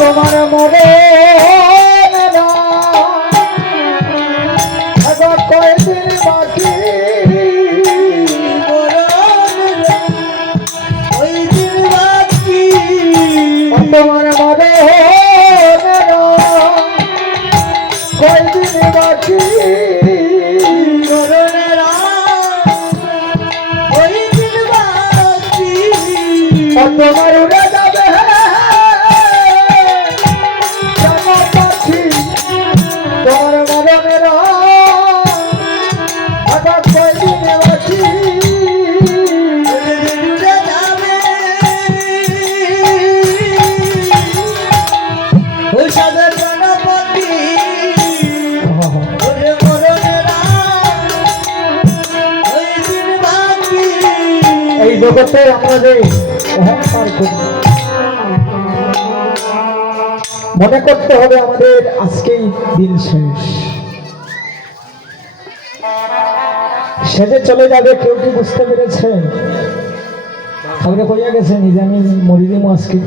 তোমার মনে কয়েকদিন বাকি তোমার মনে কয়েকদিন বাকি তোমার উড়ে যাবে তোমার মরণের হঠাৎ কয়েকদিনে বাকি এই জগতে আমরা যে অহংকার করি মনে করতে হবে আমাদের আজকেই দিন শেষ, সেজে চলে যাবে। কেউ কি বুঝতে পেরেছে? খাবরে কইয়া গেছে নিজে আমি মরি দিমু আজকে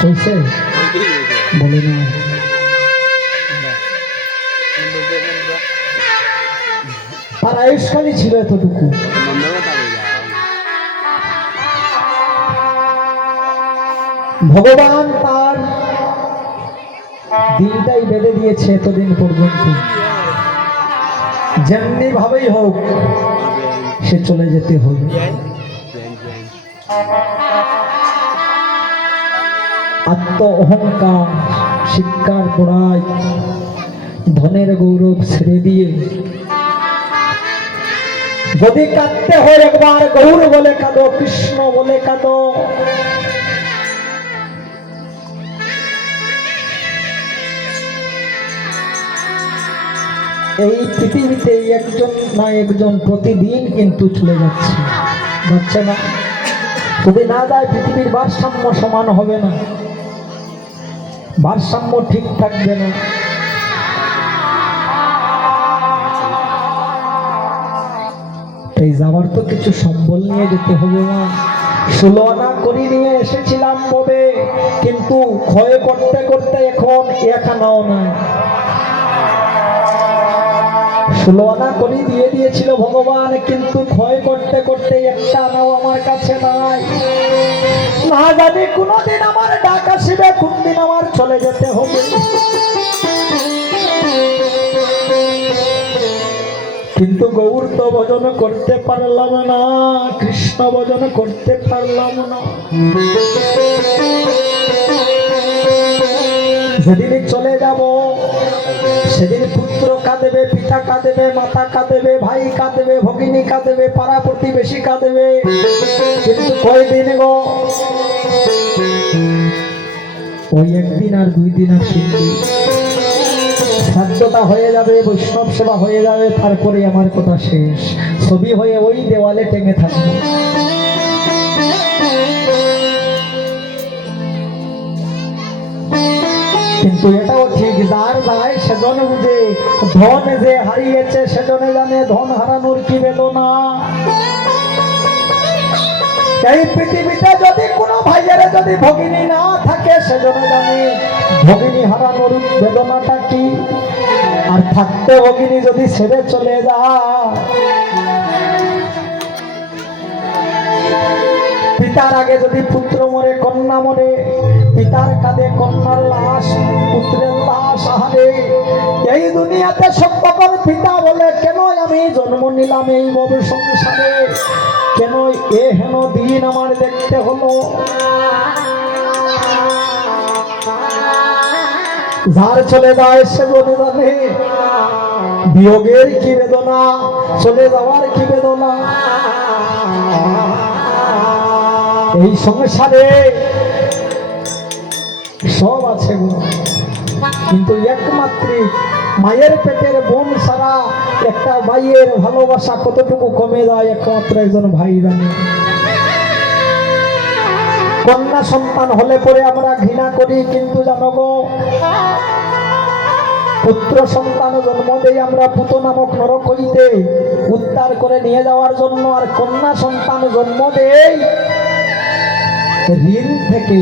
কইছে বলে না। তার আয়ুষ্কালই ছিল এতটুকু। ভগবান তার দিনটাই বেঁধে দিয়েছে এতদিন পর্যন্ত, যেমনি ভাবেই হোক সে চলে যেতে হবে। আত্ম অহংকার শিক্ষার গোড়ায় ধনের গৌরব ছেড়ে দিয়ে যদি কাঁদতে হয় একবার গৌর বলে কাঁদো, কৃষ্ণ বলে কাঁদো। এই পৃথিবীতে একজন না একজন প্রতিদিন কিন্তু চলে যাচ্ছে না। যদি না যায় পৃথিবীর ভারসাম্য সমান হবে না, ভারসাম্য ঠিক থাকবে না। এই যাওয়ার তো কিছু সম্বল নিয়ে যেতে হবে না। 16 আনা করি নিয়ে এসেছিলাম ববে, কিন্তু ক্ষয় করতে করতে এখন 1 আনাও নাই। ষোলো আনা করি দিয়ে দিয়েছিল ভগবান, কিন্তু ক্ষয় করতে করতে একটা আনাও আমার কাছে নাই। না জানি কোনদিন আমার ডাক আসিবে, কোনদিন আমার চলে যেতে হবে। কিন্তু গৌর তো ভজন করতে পারলাম না, কৃষ্ণ ভজন করতে পারলাম না। যেদিন চলে যাব সেদিন পুত্র কাঁদবে, পিতা কাঁদবে, মাতা কাঁদবে, ভাই কাঁদবে, ভগিনী কাঁদবে, পাড়া প্রতিবেশী কাঁদবে। কিন্তু কয়দিন গো, ওই একদিন আর 2 দিন আর 3 দিন, শ্রাদ্ধটা হয়ে যাবে, বৈষ্ণব সেবা হয়ে যাবে, তারপরে আমার কথা শেষ। ছবি হয়ে ওই দেওয়ালে টেঙে থাকবে। কিন্তু এটাও ঠিক, যার যায় সেজন বুঝে, ধন যে হারিয়েছে সেজনে জানে ধন হারানোর কি বেদনা। এই পৃথিবীতে যদি কোনো ভাইয়ের যদি ভগিনী না থাকে, সেজনে জানে ভগিনী হারানোর বেদনাটা কি। আর থাকতে ভগিনী যদি ছেড়ে চলে যায়, পিতার আগে যদি পুত্র মরে, কন্যা মরে, পিতার কাঁধে কন্যার লাশ, পুত্রের লাশ। আহারে, এই দুনিয়াতে সকল পিতা বলে, কেন আমি জন্ম নিলাম এই ভব সংসারে, কেন এ হেন দিন আমার দেখতে হলো। যার চলে যায় সে বলে জানে বিয়োগের কি বেদনা, চলে যাওয়ার কি বেদনা। এই সংসারে সব আছে গো, কিন্তু একমাত্র মায়ের পেটের বোন ছাড়া একটা ভাইয়ের ভালোবাসা কতটুকু কমে যায় একমাত্র একজন ভাই জানে। কন্যা সন্তান হলে পরে আমরা ঘৃণা করি, কিন্তু জানো গো, পুত্র সন্তান জন্ম দেই আমরা পুত নামক নরক হইতে উদ্ধার করে নিয়ে যাওয়ার জন্য। আর কন্যা সন্তান জন্ম দেই ঋণ থেকে।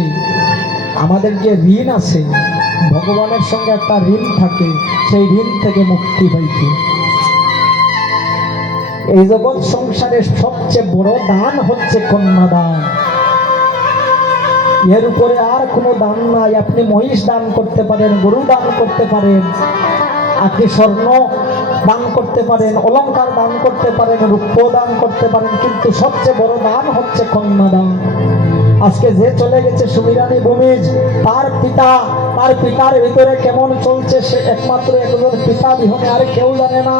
আমাদের যে ঋণ আছে, ভগবানের সঙ্গে একটা ঋণ থাকে, সেই ঋণ থেকে মুক্তি পাইতে। এই জগৎ সংসারের সবচেয়ে বড় দান হচ্ছে কন্যাদান। এর উপরে আর কোনো দান নাই। আপনি মহিষ দান করতে পারেন, গরু দান করতে পারেন, আপনি স্বর্ণ দান করতে পারেন, অলংকার দান করতে পারেন, রূপ্য দান করতে পারেন, কিন্তু সবচেয়ে বড় দান হচ্ছে কন্যাদান। আজকে যে চলে গেছে সুমিরানী ভূমিজ, তার পিতার ভিতরে কেমন চলছে সে একমাত্র একজন পিতা বিহনে আর কেউ জানে না।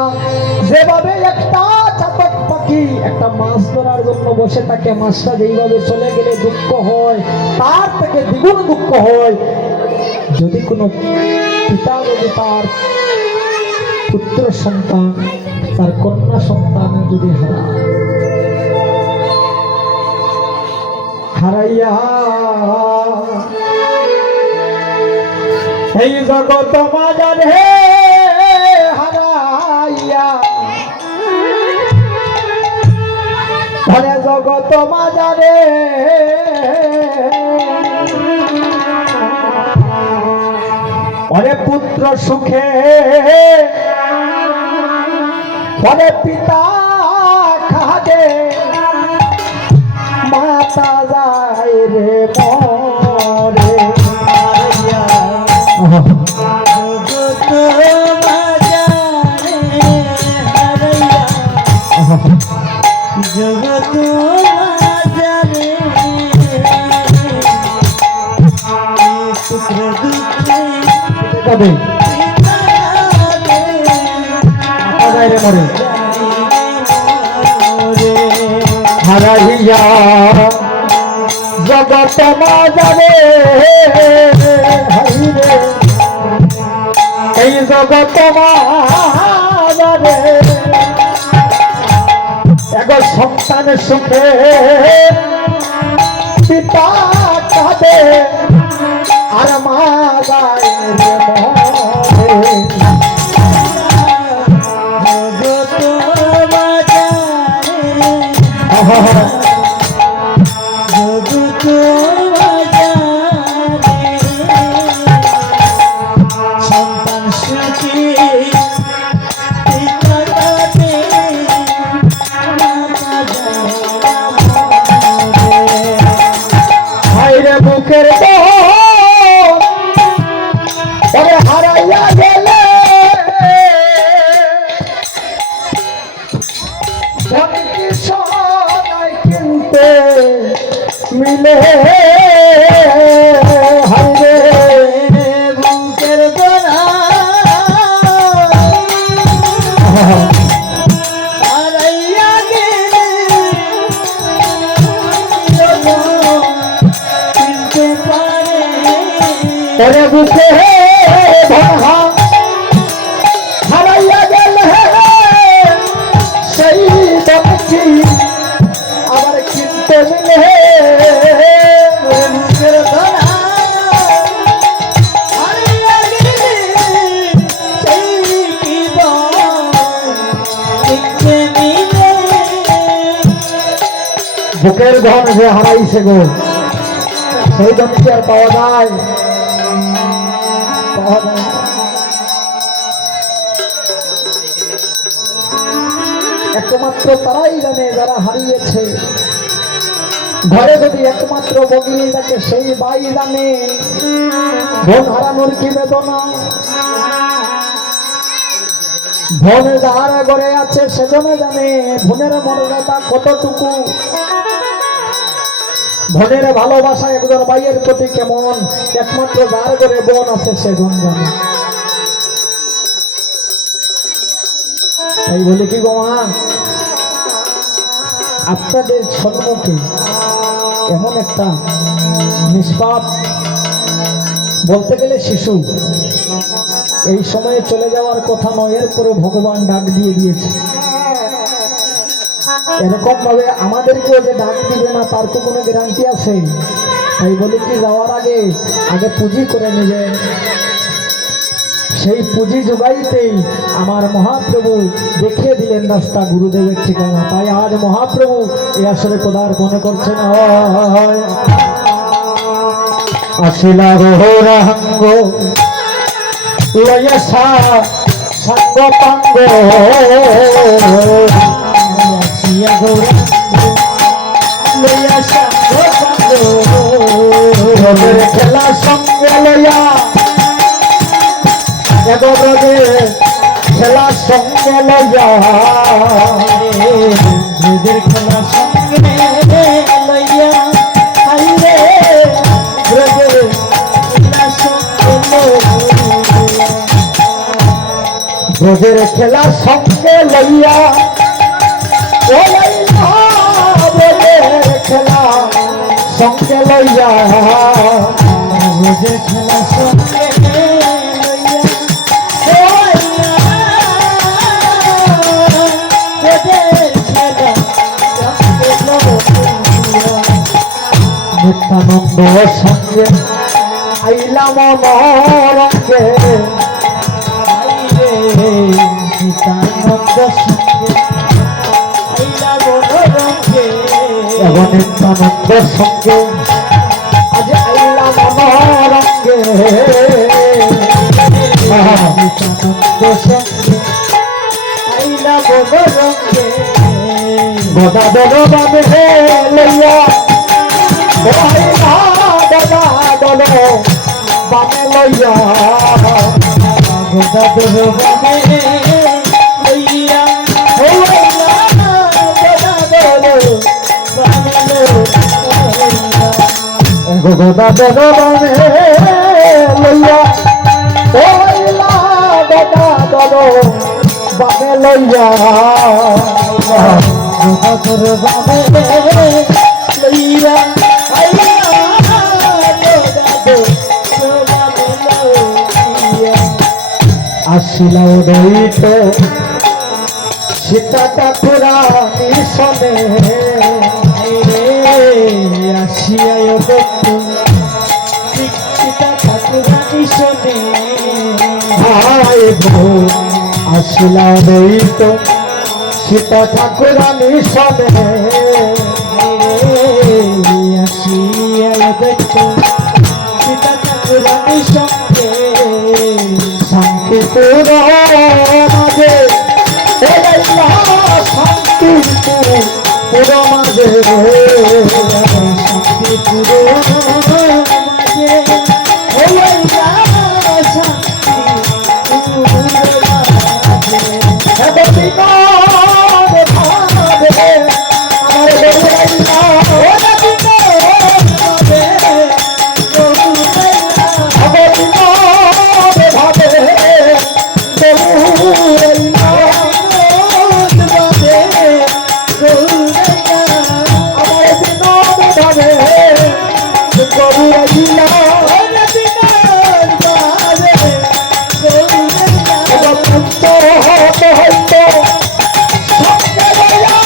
যেভাবে একটা চাতক পাখি একটা মাছ ধরার জন্য বসে থাকে, মাছটা যেইভাবে চলে গেলে দুঃখ হয়, তার থেকে দ্বিগুণ দুঃখ হয় যদি কোনো পিতা যদি তার পুত্র সন্তান, তার কন্যা সন্তান যদি হারাইয়া এই জগৎ মাঝারে হারাইয়া, ধরে জগৎ মাঝারে অরে পুত্র সুখে, অরে পিতা কাঁদে, মাতা যায় রে মরে। জগত বাজারে পুত্র দুঃখে কবে মরে হারাইয়া জগৎ মাঝারে হাইরে, এই জগৎ মাঝারে এক সন্তান সুখে পিতা কাঁদে, আর মা যায় রে মরে। জগত বাজারে জগত বাজারে সন্তান সুখী পিতা বুকের দোর ওরে হারাইয়া গেলে ধনকে সোনায় কিনতে মিলে হাইরে বুকের দোরা হারাইয়া গেলে চিনতে পারে ওরে বুকে ধরা হারাইয়া গেলে সেই ধনকে আবার কিনতে মিলে বুকের দোরা হারাইয়া গেলে সেই কি চিনতে মিলে বুকের ধন যে হারাইছে গো সেই ধন কি আর পাওয়া যায়? পাওয়া যায় না। একমাত্র তারাই জানে যারা হারিয়েছে। ঘরে যদি একমাত্র বগিয়ে থাকে সেই বাই জানে ধন হারানোর কি বেদনা। ধন যার ঘরে আছে সেজনে জানে ধনের মর্যাদা কতটুকু, ধনের ভালোবাসা একজন ভাইয়ের প্রতি কেমন একমাত্র যার ঘরে বোন আছে সেজন জানে। তাই বলি কি গো মা, আপনাদের সম্মুখে এমন একটা নিষ্পাপ বলতে গেলে শিশু এই সময়ে চলে যাওয়ার কথা নয়, এরপরে ভগবান ডাক দিয়ে দিয়েছে। এরকম ভাবে আমাদেরকেও যে ডাক দিবে না তার তো কোনো গ্যারান্টি আছে? তাই বলি কি যাওয়ার আগে আগে পুঁজি করে নেবেন। সেই পুঁজি জোগাইতেই আমার মহাপ্রভু দেখিয়ে দিলেন রাস্তা, গুরুদেবের ঠিকানা। তাই আজ মহাপ্রভু এই আসরে পদার্পণ করছেন। আসিলা গৌরাঙ্গ লয়সা সঙ্গ পাঙ্গ আসিয়া গৌরাঙ্গ লইয়া সঙ্গ পাঙ্গ রোদের খেলা সঙ্গে লইয়া এগো রোদের খেলা সঙ্গে লইয়া রোদের খেলা সঙ্গে লইয়া হাইরে রোদের খেলা সঙ্গে লইয়া রোদের খেলা সঙ্গে লইয়া ও লইয়া রোদের খেলা সঙ্গে লইয়া রোদের খেলা সঙ্গে লইয়া রোদের খেলা সঙ্গে লইয়া নিত্যানন্দ সঙ্গে আইলাম মনরঙ্গে হাইরে সীতানন্দ সঙ্গে আইলা বনরঙ্গে এবং নিত্যানন্দ সঙ্গে আজ আইলাম মনরঙ্গে সীতানন্দ সঙ্গে আইলা বনরঙ্গে গদা দল বাঁধে লইয়া ও আইলা গদা দল বাঁধে লইয়া গোদা দরবারে লইয়া হইলা গোদা দরবারে লইয়া গদা দল বাঁধে লইয়া ও আইলা গদা দল বাঁধে লইয়া গোদা দরবারে লইয়া হইলা গোদা দরবারে লইয়া আসিলা উদয়িত সীতা ঠাকুরা মিশনে রে আসিয়ায় দেখতো সীতা ঠাকুরানী শোনে হায় গো আসিলা উদয়িত সীতা ঠাকুরা মিশনে আসিয়ায় দেখতো সীতা ঠাকুরানী সঙ্গে শান্তিপুর মাঝে শান্তিপুর মাঝে শান্তিপুর বিনোদ ভাবে আমার গৌরাইলা ওরে বিনোদ ভাবে আমার বিনোদ ভাবে গৌরাইলা আমার বিনোদ ভাবে গৌরাইলা উত্তর হতে হইতো সঙ্গে লইয়া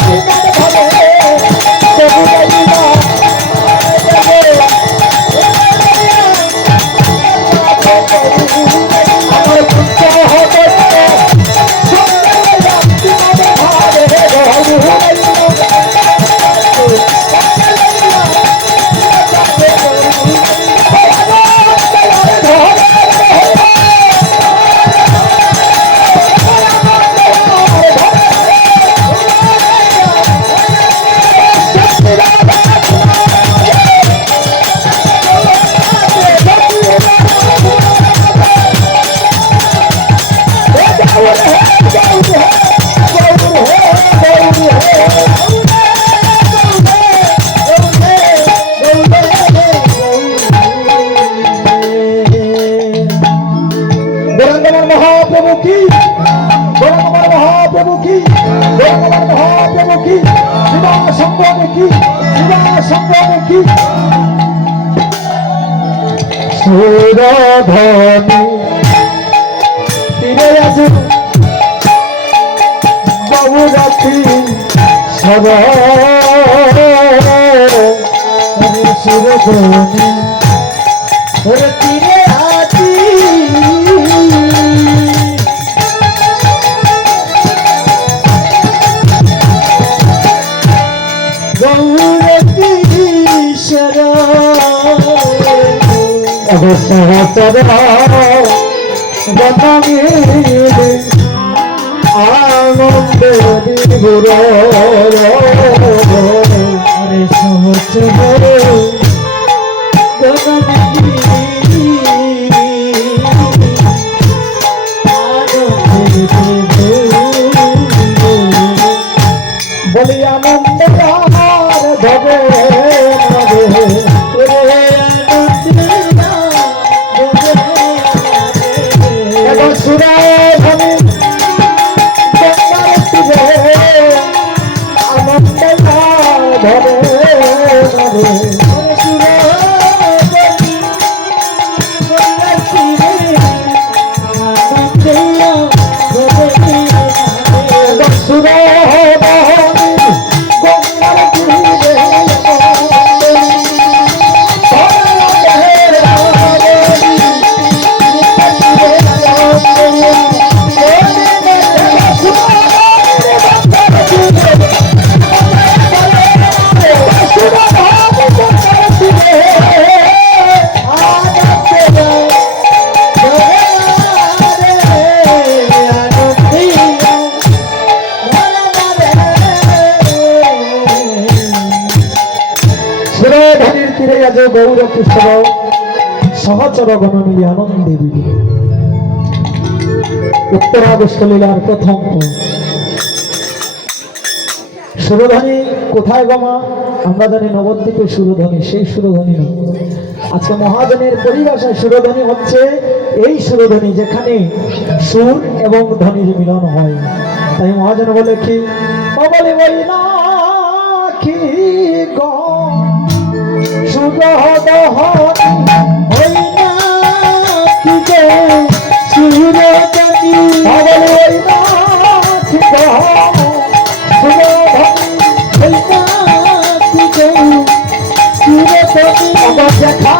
বিনোদ ভাবে গৌরাইলা আমার উত্তর হতে সঙ্গে লইয়া বিনোদ ভাবে মহাপ্রভু কি গৌরাঙ্গমার মহাপ্রভু কি গৌরাঙ্গমার মহাপ্রভু কি বিবাহ সংগ্রামে কি বিবাহ সংগ্রামে কি সুরধনী তীরে আছে বহুরাত্রি সুরধনী ওরে তীরে আছি সহচর আনন্দে বিভুর আরে সহচর বলি আনন্দ ভবে সুরাধনী আনন্দ ভবে সুরধনীর তীরে আজ গৌর কৃষ্ণ সহচর গণ মিলে আনন্দে বিভোর উত্তরাগস্ত লীলার প্রথম সুরধনী কোথায় গমা আমরা জানি নবদ্বীপের সুরধনী সেই সুরধনী না আজকে মহাজনের পরিভাষায় সুরধনী হচ্ছে এই সুরধনী যেখানে সুর এবং ধ্বনির মিলন হয় তাই মহাজন বলে কি বলে বই না কি গ সুরধনী হই না কি গে সুরধনী বলে বই না কি গ দেখা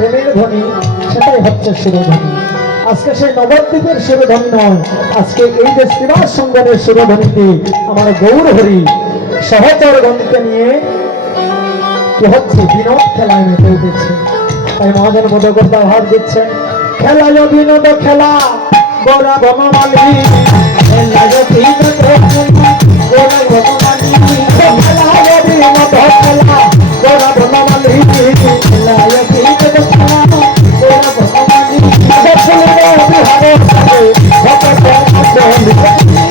প্রেমের ধ্বনি, সেটাই হচ্ছে সুরধ্বনি। আজকে সেই নবদ্বীপের সুরধ্বনি নয়, আজকে এই যে শ্রীবাস সঙ্গমের সুরধ্বনিতে আমার গৌর হরি সহচরগণকে নিয়ে কি হচ্ছে, বিনোদ খেলায় মেতে উঠেছে। তাই মহাজন বোধকর্তা ভাব দিচ্ছেন, খেলায় বিনোদ খেলা গোরা বনমালী, খেলায় বিনোদ খেলা গোরা বনমালী, খেলায় বিনোদ খেলা গোরা বনমালী, খেলায় বিনোদ খেলা গোরা বনমালী,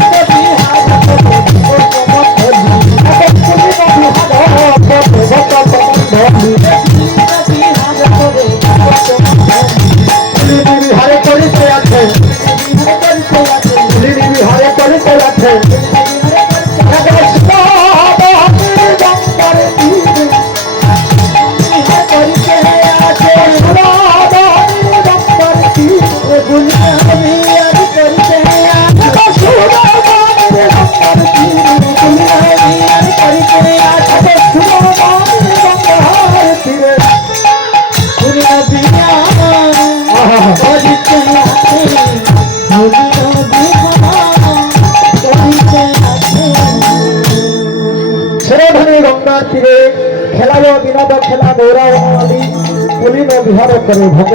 ফুলের বিহারে ভক্ত মধ্যে বিহারে করিতে আছে, বিহারে করিতে আছে, সুরধনী গঙ্গার তীরে খেলালো বিনোদ খেলা গৌরব পুলিন বিহার করে ভক্ত